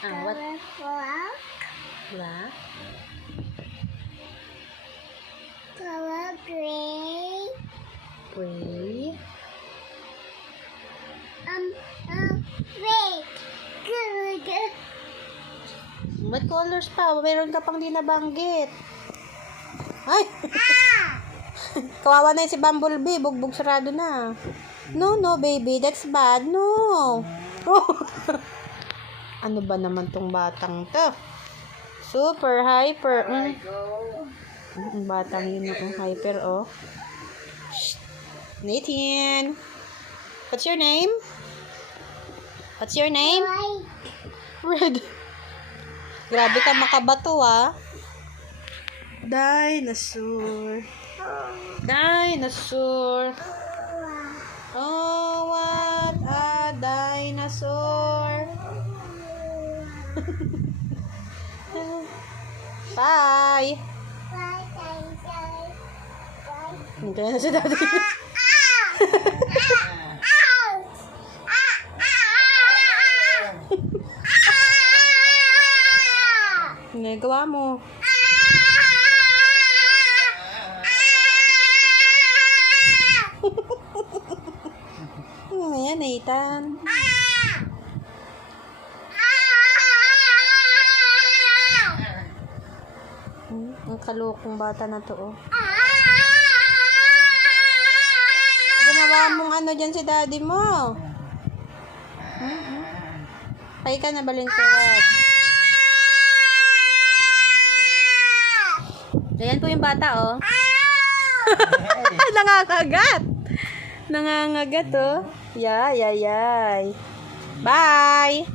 What? Black? Color gray. Gray? Red. Good. What colors pa? Meron ka pang di nabanggit. Ay! Kawawa na yun si Bumblebee. Bugbog sarado na. No, baby. That's bad. No. Ano ba naman tong batang to? Super hyper. Ang batang yun ang hyper, oh. Shh. Nathan. What's your name? What's your name? Red. Grabe ka makabato, ah. Dinosaur. Dinosaur. Oh, what a dinosaur. Bye. Hindi na si daddy. Nagawa mo. Ayan, Nathan. Ang kalokong bata na to, oh. Ginawa mong ano dyan si daddy mo. Kaya ka na balintawad. Ayan po yung bata, oh. Nangangagat. Nangangagat, oh. Yay. Bye.